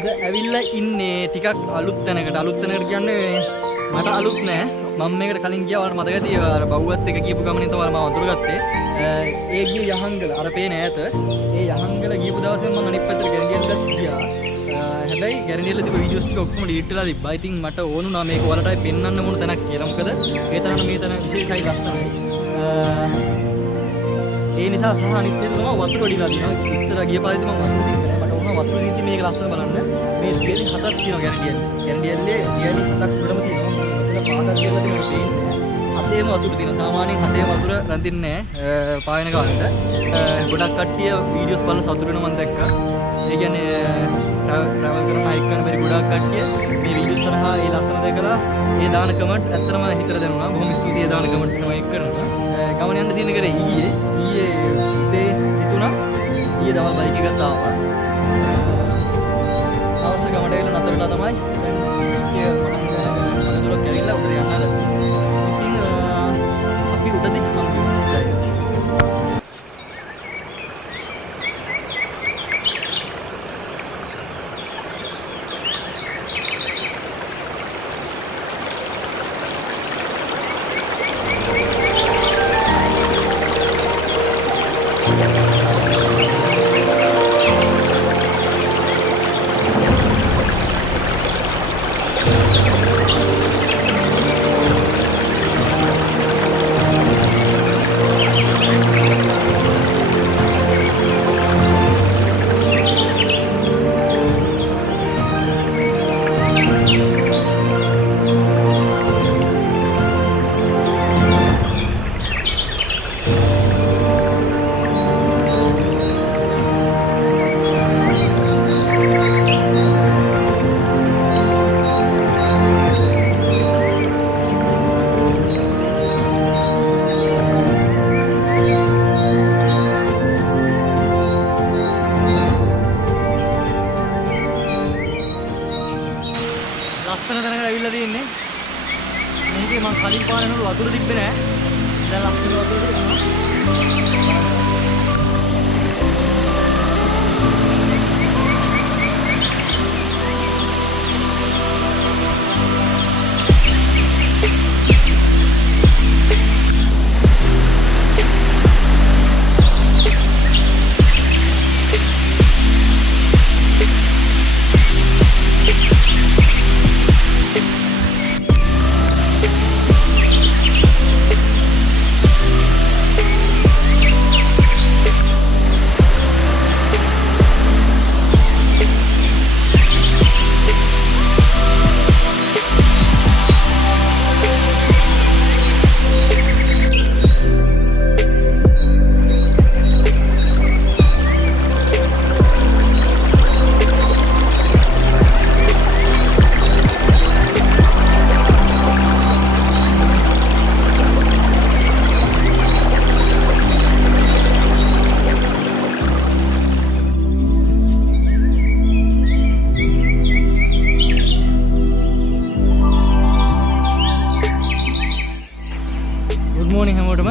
අද ඇවිල්ලා ඉන්නේ ටිකක් අලුත් තැනකට කියන්නේ මට අලුත් නෑ මම මේකට කලින් ගියා වල මතක ඇති අර බව්වත් එක ගියපු ගමනින් තමයි මම වතුර ගත්තේ ඒ ගිය යහංගල අර පේන ඈත ඒ යහංගල ගියපු දවසේ මම අනිත් පැත්තට ගැරන්ඩියල්ලත් ගියා හැබැයි ගැරන්ඩියල්ල තිබ්බ වීඩියෝස් ටික ඔක්කොම ඩිලීට් වෙලා තිබ්බා. ඉතින් මට ඕනුණා මේක ඔයාලටයි පෙන්වන්න මොන තැනක් කියලා. මොකද ඒ තරම මේ තැන විශේෂයි ලස්සනයි. ඒ නිසා සහ අනිත් එක තමයි වතුර වඩිලා තියෙනවා. ඉස්සර ගිය පාරේ තමයි වතුර තිබ්බේ. මට ඕන වතුර දීති මේක ලස්සන බලන්න. මේ දියලි හතක් තියෙනවා ගැරන්ඩියල්. ගැරන්ඩියල්ලේ දියලි හතක් උඩම තියෙනවා. ඒක පාදක් කියලා තියෙනවා පේන්නේ. හතේම වතුර තියෙනවා. සාමාන්‍යයෙන් හතේ වතුර රැඳින්නේ නැහැ පායන කාලෙට. ගොඩක් කට්ටිය වීඩියෝස් බලලා සතුටු වෙනවා මම දැක්කා. ඒ කියන්නේ travel කරන හයික් කරන බැරි ගොඩක් කට්ටිය මේ වීඩියෝස් සරහා ඒ ලස්සන දැකලා ඒ දාන කමෙන්ට් ඇත්තටම හිතට දැනුණා. බොහොම ස්තුතියි දාන කමෙන්ට් තමයි එක් කරනවා. ගමන යන්න තියෙන කරේ ඊයේ උදේ හිතුණා. ඊයේ දවල් බයික් එකක් ආවා. අවශ්‍ය ගමනට එන්න නතර වෙලා තමයි දැන් මම කැවිලා උඩට යන්න ආද. ඉතින් අපි උඩදී හම්බුනේ. ලස්සන තැනකට ඇවිල්ලා තියෙන්නේ. මේකේ මම කලින් පාරේනවල වතුර තිබ්බේ නෑ. දැන් ලස්සන වතුර තියෙනවා. හැමෝටම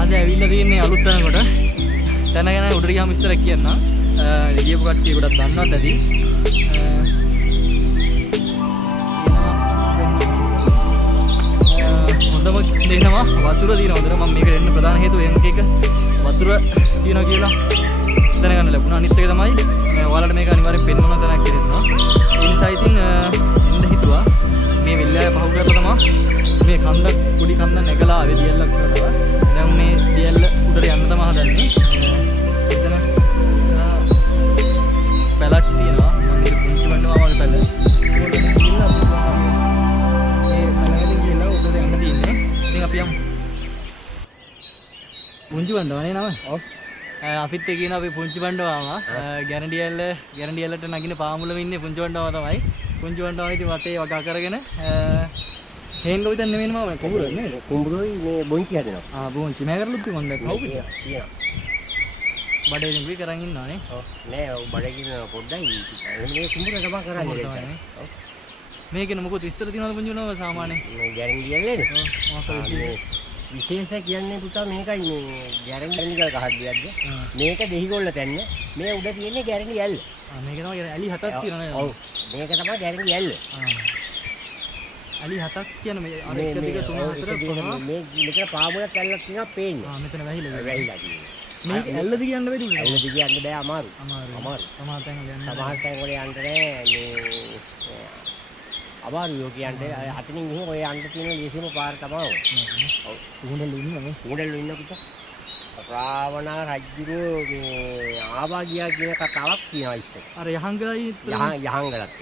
අද ඇවිල්ලා තියෙන්නේ අලුත් තැනකට. තැන ගැන උඩට ගියාම විස්තර කියන්න. ගියපු කට්ටිය ගොඩක් දන්නවත් ඇති. හොඳම දෙනවා වතුර තියෙනවා. හොඳට මම මේකට එන්න ප්‍රධාන හේතුව එක වතුර තියෙනවා කියලා දැනගන්න ලැබුණා. අනිත් එක තමයි ඔයාලට මේක අනිවාර්යෙන් පෙන්වන්න තැනක් කියලා. ඒ නිසා ඉතින් එන්න හිතුවා. මේ වෙල්ලාවේ පහු කරලා තමයි මේ කන්ද කුඩි කන්ද නැගලා ආවේ දියල්ලක් කරලා. දැන් මේ දියල්ල උඩට යන්න තමයි හදන්නේ. එතන පැලක් තියෙනවා. මම පුංචි වන්නවා වගේ පැල. ඒකෙන් ගිහලා ඒ පැලවලින් ගිහලා උඩට යන්න තියෙන්නේ. ඉතින් අපි යමු. පුංචි වන්දවනේ නම. ඔව්. අපිත් කියන අපි පුංචි වන්දවාම ගැරන්ඩියල්ලට නගින පාමුලම ඉන්නේ පුංචි වන්දවා තමයි. පුංචි වන්දවා ඉතින් වටේ වගා කරගෙන හේන්ගෝ විතර නෙමෙයි මම කුඹුර නේද? කුඹුරයි මේ බොන්චි හදනවා. බොන්චි මම කරලුත් මම දැක්කා. ඔව් කියනවා. බඩේ නෙමෙයි කරන් ඉන්නවනේ. ඔව් නෑ බඩේ කියන පොඩ්ඩයි. මේ කුඹුර ගම කරන්නේ. ඔව්. මේකෙන මොකද විස්තර තියනවද පුංචි වන්දවා සාමාන්‍යයෙන්? මේ ගැරන්ඩියල්ලේද? ඔව්. විශේෂ කියන්නේ පුතා මේකයි මේ ගැරන්ඩි කියලා කහක් දෙයක්ද මේක දෙහිගොල්ල තැන්න මේ උඩ තියෙන්නේ ගැරන්ඩි ඇල්ල මේක තමයි ඇලි 7ක් තියෙනවා නේද? ඔව්. මේක තමයි ගැරන්ටි ඇල්ල. ඇලි 7ක් කියන මේ අර 1 2 3 4 මේ මෙතන පාමුලක් ඇල්ලක් තියෙනවා පේන්නේ. මෙතන වැහිලා වැහිලා තියෙනවා. මේක ඇල්ලද කියන්න බැරි උනේ. ඇල්ලද කියන්න බෑ අමාරු. සමහර තැන් වල යන්න. සමහර තැන් වල යන්න මේ අමාරුයෝ කියන්නේ අතනින් ගිහින් ඔය යන්න තියෙන ලේසිම පාර තමයි. ඔව්. උහුණෙල් ඉන්නනේ. උහුණෙල් ඉන්නකොට රාවණ රජුගේ මේ ආවා ගියා කියන කතාවක් කියනවා ඉස්සර. අර යහංගලයි යහංගලත්.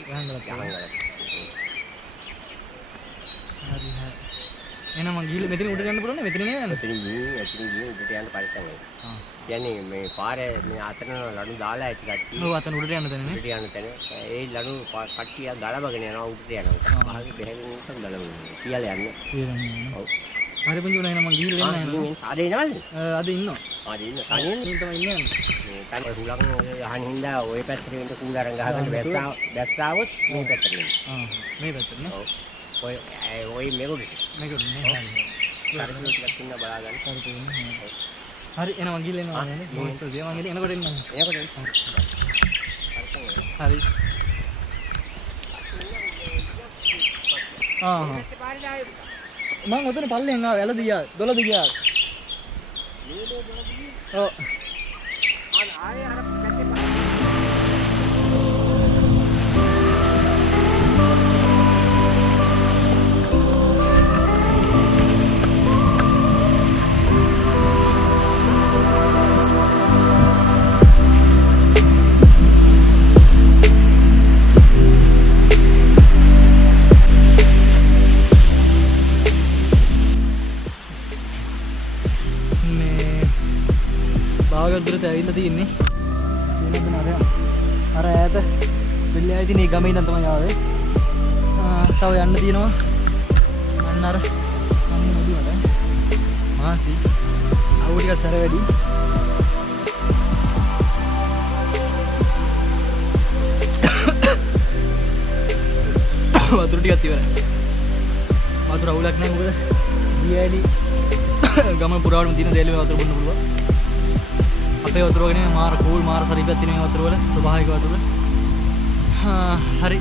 හරි හරි. එහෙනම් මං ගිහලා මෙතන උඩ යන්න පුළුවන් නේ? මෙතන නෑ යන්න. මෙතන ගිහින් උඩට යන්න පරිස්සම් වෙන්න. කියන්නේ මේ පාරේ මේ අතන ලනු දාලා ඇති කට්ටිය. ඔව් අතන උඩට යන්න තැන නේ. උඩට යන්න තැන. ඒ ලනු කට්ටිය ගලවගෙන යනවා උඩට යනවා. පහගේ බෙහෙවින් ඉස්සන් ගලවගෙන. කියලා යන්නේ. ඔව්. හරි පුංචි උනා එහෙනම් මං ගිහලා එන්න යනවා. අද එනවද? අද ඉන්නවා. අද ඉන්න. තනියෙන් තමයි ඉන්නේ. මේ තන හුලං යහන් හින්දා ওই පැත්තට වෙන්න කූලරන් ගහගන්න බැස්සාවොත් මේ පැත්තට වෙන්න. මේ පැත්තට නේ. ඔව්. ඔය මෙගොඩට. මේක නේ. හරි. ටිකක් ඉන්න බලා ගන්න. හරි එහෙනම් මං ගිහලා එනවා නේ. මොකද මං එනකොට එන්න. හරි. මං ඔතන පල්ලෙන් ආව වැලද ගියා 12ද ගියා. ඔව්. ආයේ අර පැත්තේ දුරට ඇවිල්ලා තියෙන්නේ. වෙනද නරයන්. අර ඈත පිළියයි තියෙන මේ ගමේ ඉඳන් තමයි ආවේ. තව යන්න තියෙනවා. අන්න අර මම මුදුවට. මාසි. අවු ටික සැර වැඩි. වතුර ටිකක් ඉවරයි. වතුර අවුලක් නැහැ මොකද? දියැලි ගම පුරාවටම තියෙන දේලේ වතුර බොන්න පුළුවන්. අපේ වතුර වගේ නෙමෙයි මාර කූල් මාර සරීපයක් තියෙන වතුර වල ස්වභාවික වතුර. හරි.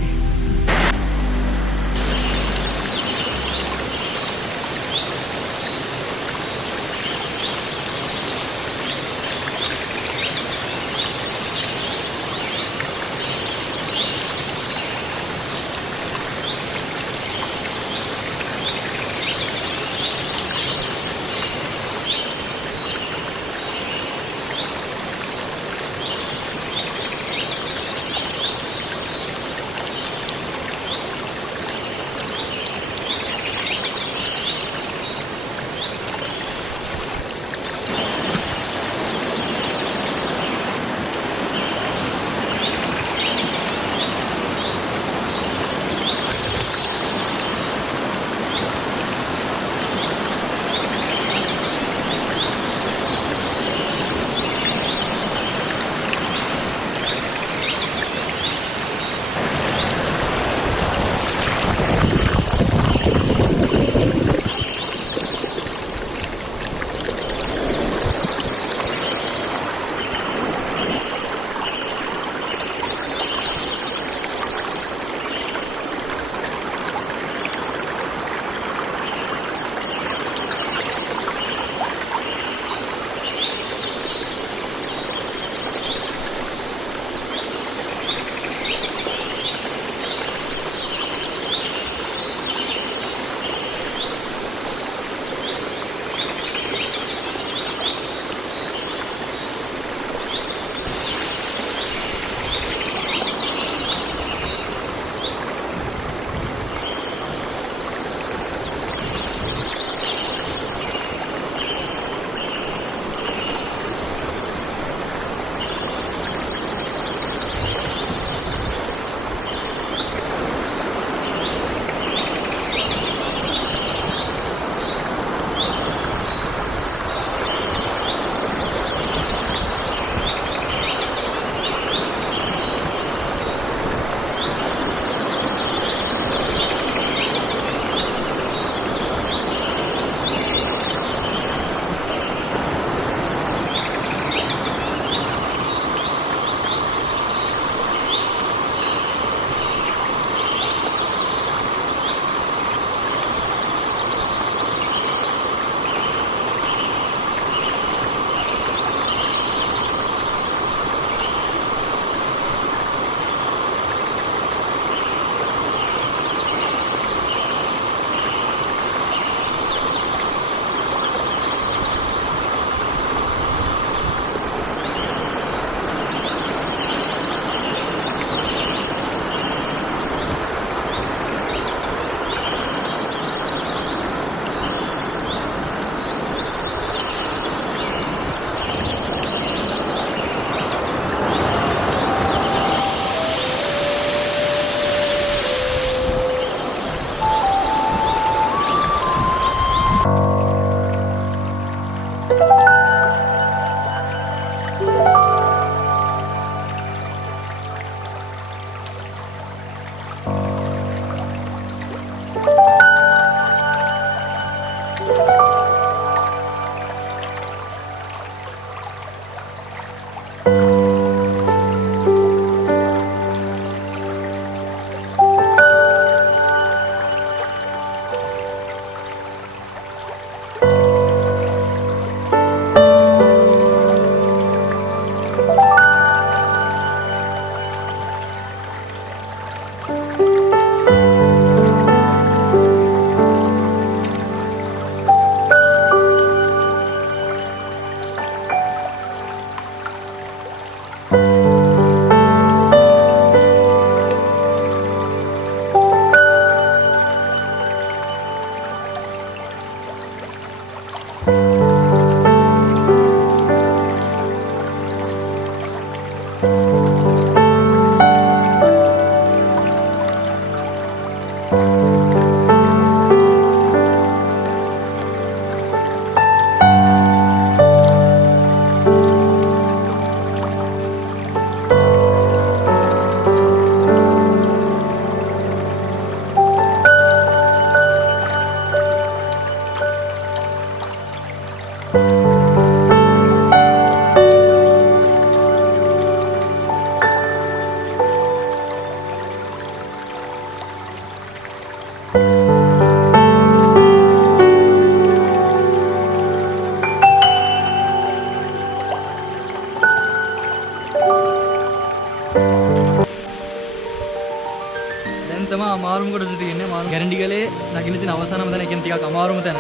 දැන් තමයි අමාරුම කොටස තියෙන්නේ. මාරු ගැරන්ටි ගලේ නගින්න තියෙන අවසානම තැන. ඒ කියන්නේ ටිකක් අමාරුම තැන.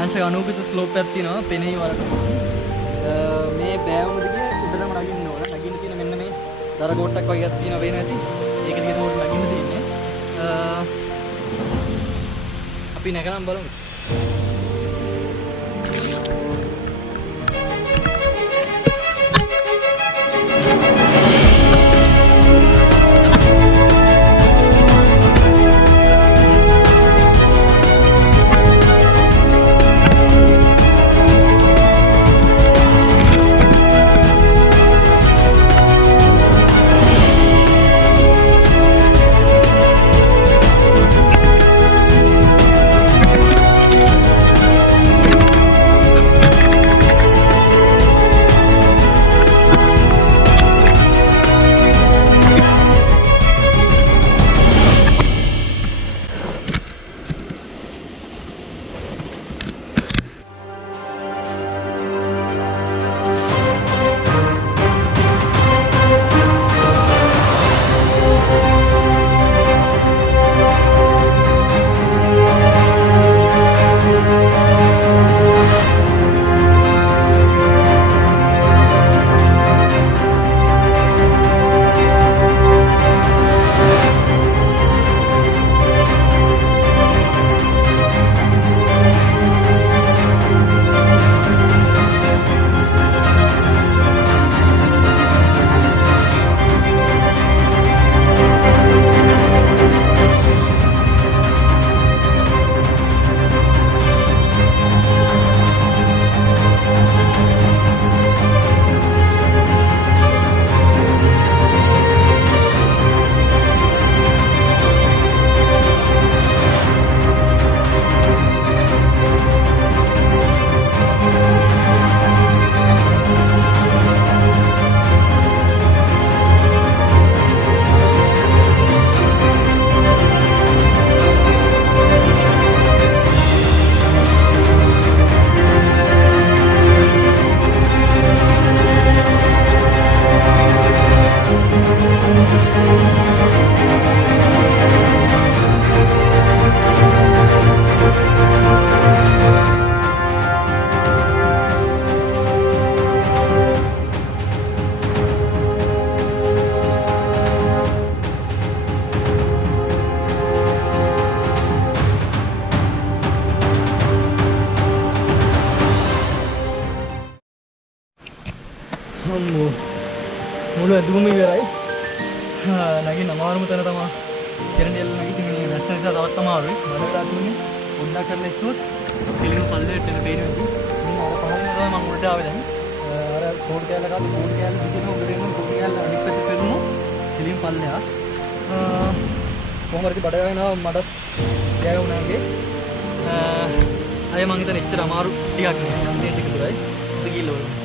අංශක 90ක ස්ලෝප් එකක් තියෙනවා. පෙනෙයි වලට. මේ බෑවුම දිගේ උඩටම නගින්න ඕන. නගින්න තියෙන මෙන්න මේ දර කොටක් වගේ එකක් තියෙනවා පේනවා ඇති. ඒක දිගේ තමයි නගින්න තියෙන්නේ. අපි නැගනම් බලමු. මුළු ඇදුමම ඉවරයි. නගින්න අමාරුම තැන තමයි කෙරණියල් නගින්න මේ වැස්ස නිසා තවත් අමාරුයි. මම වෙලා තුනේ පොඩ්ඩක් කරලා ඉස්සුවොත් පිළිම පල්ලෙට එන පේනවා. මම අර පහලින් තමයි මම උඩට ආවේ දැන්. අර කෝඩ් කෑල්ල ගත්තා කෝඩ් කෑල්ල දිගටම උඩට එන්න කෝඩ් කෑල්ල අනිත් පැත්තට පෙරමු. පිළිම පල්ලෙහා. කොහොමද බඩ ගන්නවා මටත් ගෑවුණා වගේ. අය මං හිතන්නේ එච්චර අමාරු ටිකක් නෙවෙයි. අන්තිම ටික විතරයි. ඒක ගිහිල්ලා බලමු.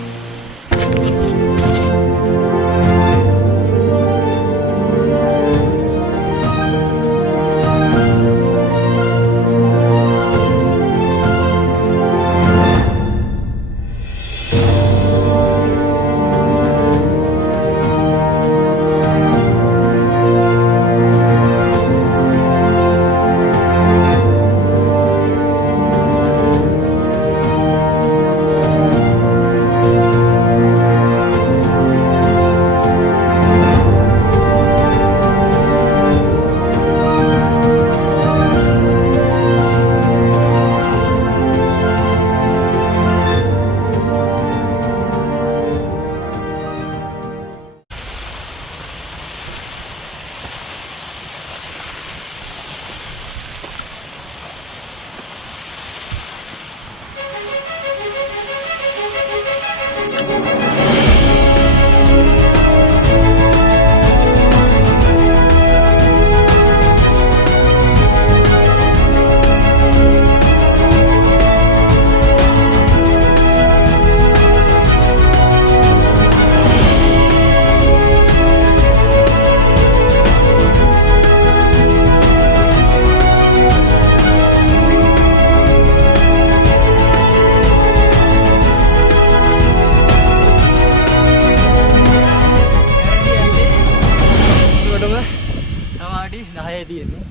6 තියෙන්නේ.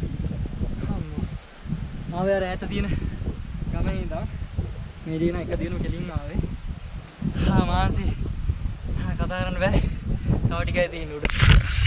අම්මෝ. ආවේ අර ඈත තියෙන ගමේ ඉඳන් මේ දින එක දිනු කෙලින් ආවේ. මාන්සි කතා කරන්න බෑ. තව ටිකයි තියෙන්නේ උඩ.